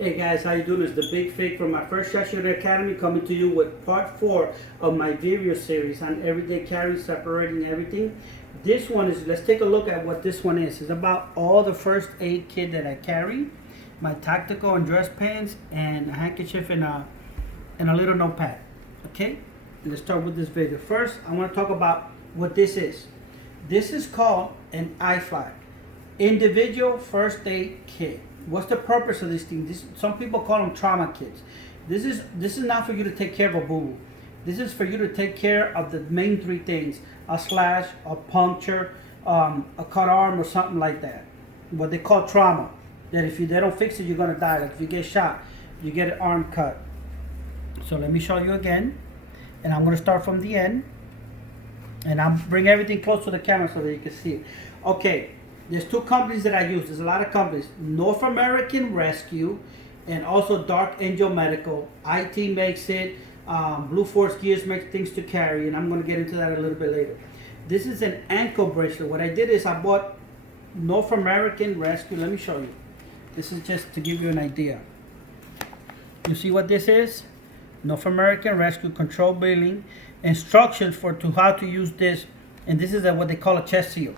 Hey guys, how you doing? It's the Big Fig from my first Shot Shooter Academy, coming to you with part 4 of my video series on everyday carry, separating everything. This one is, let's take a look at what this one is. It's about all the first aid kit that I carry, my tactical and dress pants, and a handkerchief and a little notepad. Okay, let's start with this video. First, I want to talk about what this is. This is called an IFLAC, individual first aid kit. What's the purpose of this thing? Some people call them trauma kits. This is not for you to take care of a boo. This is for you to take care of the main three things: a slash, a puncture, a cut arm, or something like that. What they call trauma. That if they don't fix it, you're gonna die. Like if you get shot, you get an arm cut. So let me show you again, and I'm gonna start from the end, and I'll bring everything close to the camera so that you can see it. Okay. There's two companies that I use. There's a lot of companies. North American Rescue and also Dark Angel Medical. IT makes it. Blue Force Gears makes things to carry, and I'm going to get into that a little bit later. This is an ankle bracelet. What I did is I bought North American Rescue. Let me show you. This is just to give you an idea. You see what this is? North American Rescue Control Billing. Instructions for how to use this. And this is what they call a chest seal.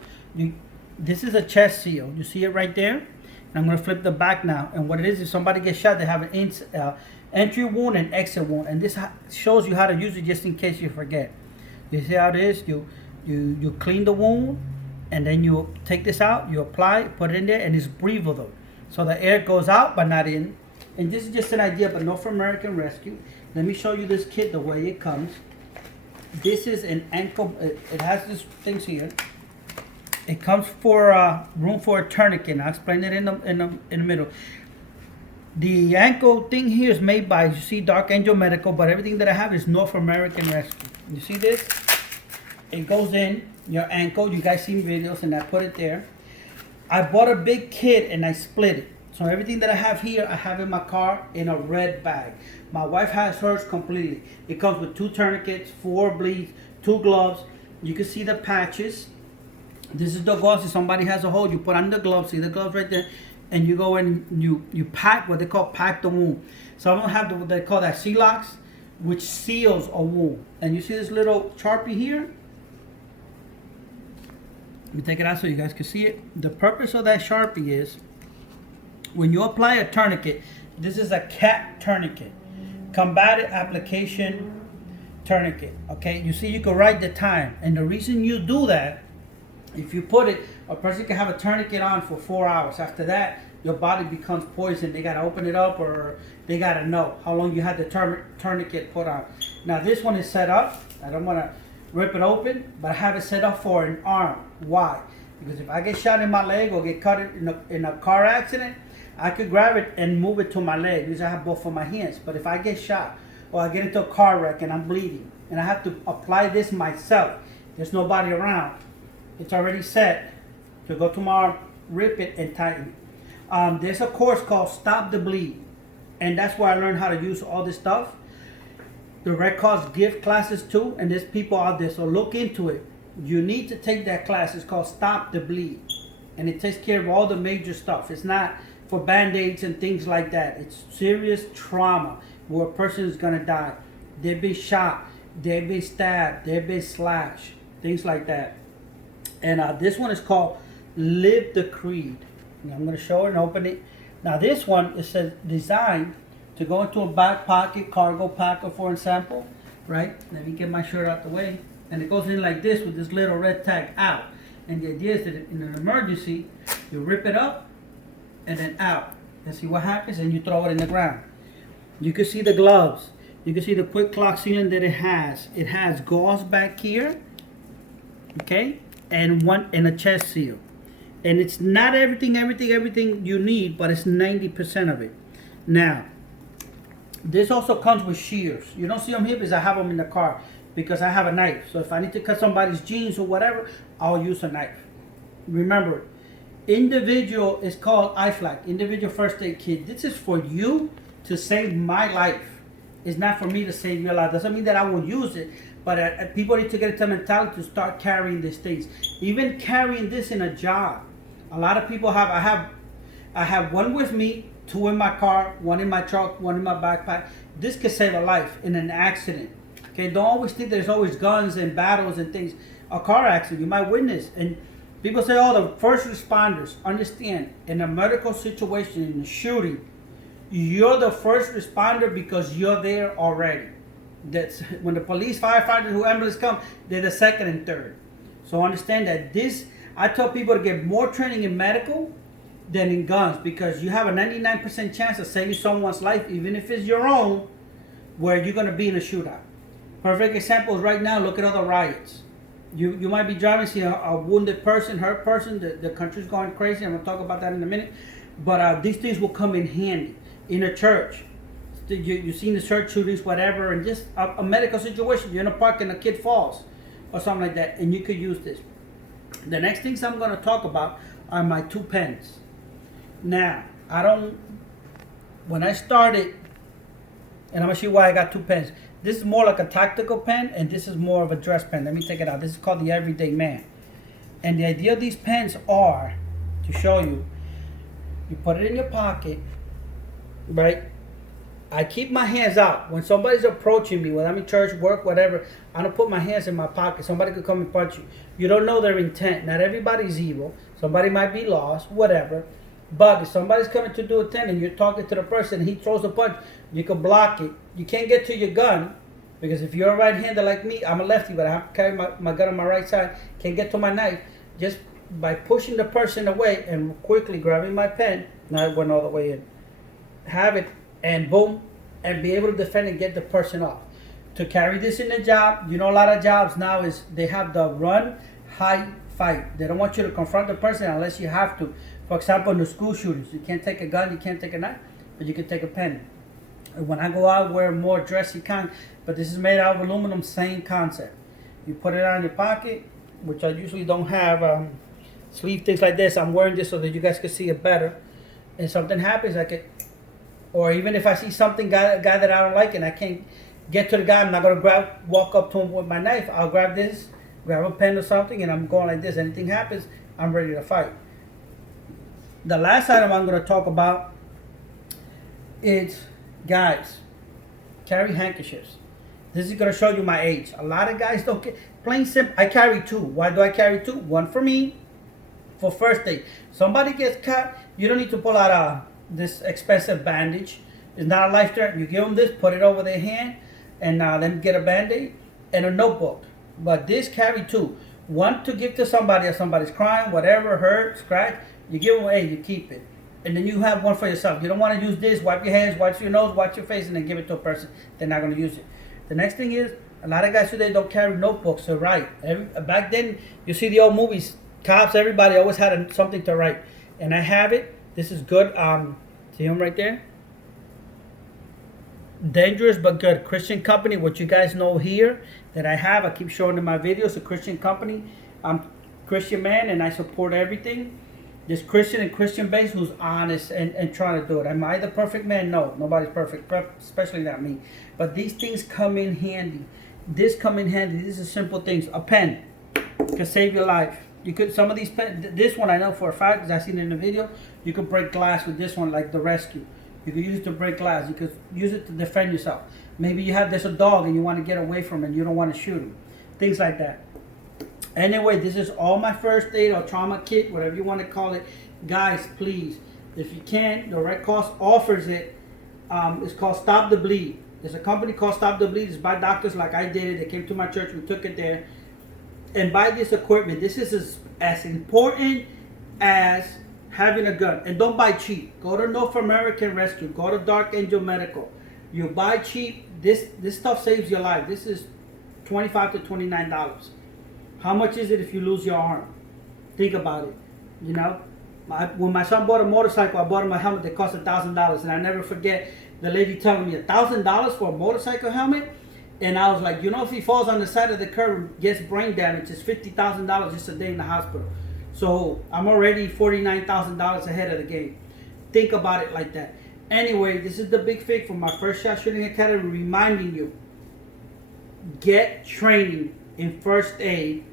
This is a chest seal. You see it right there? And I'm going to flip the back now. And what it is, if somebody gets shot, they have an entry wound and exit wound. And this shows you how to use it just in case you forget. You see how it is? You clean the wound, and then you take this out, you apply, put it in there, and it's breathable. So the air goes out but not in. And this is just an idea, but North American Rescue. Let me show you this kit the way it comes. This is an ankle. It has these things here. It comes for room for a tourniquet. I'll explain it in the middle. The ankle thing here is made by, you see, Dark Angel Medical, but everything that I have is North American Rescue. You see this? It goes in your ankle. You guys seen videos, and I put it there. I bought a big kit and I split it. So everything that I have here, I have in my car in a red bag. My wife has hers completely. It comes with 2 tourniquets, 4 bleeds, 2 gloves. You can see the patches. This is the gloves. If somebody has a hole, you put on the gloves. See the gloves right there, and you go in. You pack what they call pack the wound. Some of them have what they call that Celox, which seals a wound. And you see this little Sharpie here. Let me take it out so you guys can see it. The purpose of that Sharpie is when you apply a tourniquet. This is a CAT tourniquet, combative application tourniquet. Okay, you see you can write the time, and the reason you do that. If you put it, a person can have a tourniquet on for 4 hours. After that, your body becomes poisoned. They got to open it up, or they got to know how long you had the tourniquet put on. Now, this one is set up. I don't want to rip it open, but I have it set up for an arm. Why? Because if I get shot in my leg or get cut in a car accident, I could grab it and move it to my leg because I have both of my hands. But if I get shot or I get into a car wreck and I'm bleeding and I have to apply this myself, there's nobody around. It's already set to go tomorrow, rip it and tighten it. There's a course called Stop the Bleed, and that's where I learned how to use all this stuff. The Red Cross gift classes too, and there's people out there, so look into it. You need to take that class. It's called Stop the Bleed, and it takes care of all the major stuff. It's not for band-aids and things like that. It's serious trauma where a person is going to die. They've been shot, they've been stabbed, they've been slashed, things like that. And this one is called Live the Creed. And I'm going to show it and open it. Now this one is designed to go into a back pocket, cargo packer, for example. Right? Let me get my shirt out the way. And it goes in like this with this little red tag out. And the idea is that in an emergency, you rip it up and then out. And see what happens, and you throw it in the ground. You can see the gloves. You can see the quick clock sealing that it has. It has gauze back here. Okay? And a chest seal, and it's not everything you need, but it's 90% of it. Now, this also comes with shears. You don't see them here because I have them in the car because I have a knife. So if I need to cut somebody's jeans or whatever, I'll use a knife. Remember, individual is called IFLAC, individual first aid kit. This is for you to save my life. It's not for me to save your life. Doesn't mean that I will use it. But people need to get into mentality to start carrying these things. Even carrying this in a job. A lot of people have, I have one with me 2 in my car, 1 in my truck, 1 in my backpack. This could save a life in an accident. Okay, don't always think there's always guns and battles and things. A car accident, you might witness. And people say, oh, the first responders. Understand, in a medical situation, in a shooting, you're the first responder because you're there already. That's when the police, firefighters, who ambulance come, they're the second and third. So understand that this, I tell people to get more training in medical than in guns, because you have a 99% chance of saving someone's life, even if it's your own, where you're going to be in a shootout. Perfect example is right now, look at all the riots. You might be driving, see a wounded person, hurt person, the country's going crazy. I'm going to talk about that in a minute. But these things will come in handy. In a church, you've seen the church shootings, whatever, and just a medical situation. You're in a park and a kid falls or something like that, and you could use this. The next things I'm going to talk about are my 2 pens. Now, when I started, and I'm going to show you why I got 2 pens. This is more like a tactical pen, and this is more of a dress pen. Let me take it out. This is called the Everyday Man. And the idea of these pens are, to show you, you put it in your pocket, right? I keep my hands out. When somebody's approaching me, whether I'm in church, work, whatever, I don't put my hands in my pocket. Somebody could come and punch you. You don't know their intent. Not everybody's evil. Somebody might be lost, whatever. But if somebody's coming to do a thing and you're talking to the person and he throws a punch, you can block it. You can't get to your gun, because if you're a right-hander like me, I'm a lefty, but I have to carry my gun on my right side. Can't get to my knife. Just by pushing the person away and quickly grabbing my pen, now it went all the way in. Have it, and boom, and be able to defend and get the person off. To carry this in the job, you know, a lot of jobs now is they have the run, hide, fight. They don't want you to confront the person unless you have to. For example, in the school shootings, you can't take a gun, you can't take a knife, but you can take a pen. And when I go out, I wear more dressy kind, but this is made out of aluminum, same concept. You put it on your pocket, which I usually don't have sleeve things like this. I'm wearing this so that you guys can see it better. And something happens, I could, or even if I see something guy that I don't like and I can't get to the guy, I'm not gonna walk up to him with my knife. I'll grab this, grab a pen or something, and I'm going like this. Anything happens, I'm ready to fight. The last item I'm going to talk about is, guys, carry handkerchiefs. This is going to show you my age. A lot of guys don't get, plain simple, I carry 2. Why do I carry 2? 1 for me, for first aid. Somebody gets cut, you don't need to pull out this expensive bandage. It's not a life threat. You give them this, put it over their hand, and then get a band-aid and a notebook. But this carry 2. 1 to give to somebody, if somebody's crying, whatever, hurt, scratch. You give them, hey, you keep it. And then you have 1 for yourself. You don't want to use this, wipe your hands, wipe your nose, wipe your face, and then give it to a person. They're not going to use it. The next thing is, a lot of guys today don't carry notebooks to write. Back then, you see the old movies, cops, everybody always had something to write. And I have it. This is good. See him right there? Dangerous but good. Christian company, what you guys know here that I have. I keep showing in my videos, a Christian company. I'm a Christian man and I support everything. This Christian and Christian base who's honest and trying to do it. Am I the perfect man? No, nobody's perfect, especially not me. But these things come in handy. This come in handy. These are simple things. A pen can save your life. You could, some of these pens, this one I know for a fact because I seen it in the video. You could break glass with this one, like the rescue. You could use it to break glass. You could use it to defend yourself. Maybe you have, there's a dog and you want to get away from it and you don't want to shoot him. Things like that. Anyway, this is all my first aid or trauma kit, whatever you want to call it. Guys, please, if you can, the Red Cross offers it. It's called Stop the Bleed. There's a company called Stop the Bleed. It's by doctors like I did it. They came to my church. We took it there. And buy this equipment. This is as important as having a gun. And don't buy cheap. Go to North American Rescue. Go to Dark Angel Medical. You buy cheap. This stuff saves your life. This is $25 to $29. How much is it if you lose your arm? Think about it. You know, when my son bought a motorcycle, I bought him a helmet that cost $1,000, and I never forget the lady telling me $1,000 for a motorcycle helmet. And I was like, you know, if he falls on the side of the curb and gets brain damage, it's $50,000 just a day in the hospital. So I'm already $49,000 ahead of the game. Think about it like that. Anyway, this is the Big Fig from my First Shot Shooting Academy, reminding you, get training in first aid.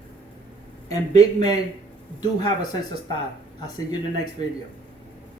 And big men do have a sense of style. I'll see you in the next video.